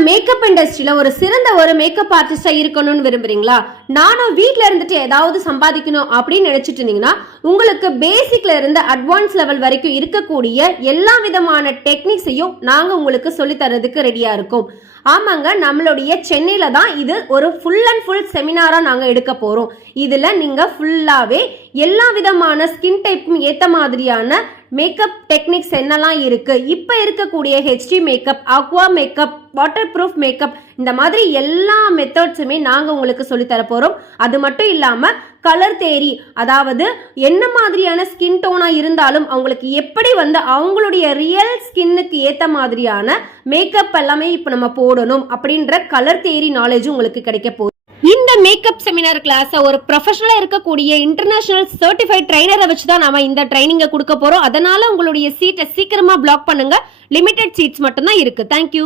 Makeup இண்டஸ்ட்ரியில ஒரு சிறந்த ஒரு மேக்கப் ஆர்டிஸ்டா இருக்கணும்னு விரும்புறீங்களா? நானும் வீட்ல இருந்துட்டு ஏதாவது சம்பாதிக்கணும் அப்படின்னு நினைச்சிட்டு இருந்தீங்கன்னா, உங்களுக்கு பேசிக்ல இருந்து அட்வான்ஸ் லெவல் வரைக்கும் இருக்கக்கூடிய எல்லா விதமான டெக்னிக்ஸையும் நாங்க உங்களுக்கு சொல்லி தரதுக்கு ரெடியா இருக்கோம். ஆமாங்க, நம்மளுடைய சென்னையில தான் இது ஒரு ஃபுல் அண்ட் ஃபுல் செமினாரா நாங்க எடுக்க போறோம். இதுல நீங்க ஃபுல்லாவே எல்லா விதமான ஸ்கின் டைப்பும் ஏத்த மாதிரியான மேக்கப் டெக்னிக்ஸ் என்னெல்லாம் இருக்கு, இப்ப இருக்கக்கூடிய HD makeup, Aqua makeup, water proof makeup, இந்த மாதிரி எல்லா மெத்தட்ஸுமே நாங்க உங்களுக்கு சொல்லி தர போறோம். அது மட்டும் இல்லாம கலர் தேரி, அதாவது என்ன மாதிரியான ஸ்கின் டோனா இருந்தாலும் அவங்களுக்கு எப்படி அவங்களுடைய ரியல் ஸ்கின்னுக்கு ஏத்த மாதிரியான மேக்கப் எல்லாமே இப்ப நம்ம போடணும் அப்படின்ற கலர் தேரி நாலேஜ் உங்களுக்கு கிடைக்க போகுது. இந்த மேக்கப் செமினார் கிளாஸ் ஒரு ப்ரொஃபஷனலா இருக்கக்கூடிய இன்டர்நேஷனல் சர்டிஃபைட் ட்ரைனரை வச்சு தான் நாம இந்த ட்ரைனிங்கை கொடுக்க போறோம். அதனால உங்களுடைய சீட்டை சீக்கிரமா பிளாக் பண்ணுங்க. லிமிடெட் சீட்ஸ் மட்டும் தான் இருக்கு. தேங்க்யூ.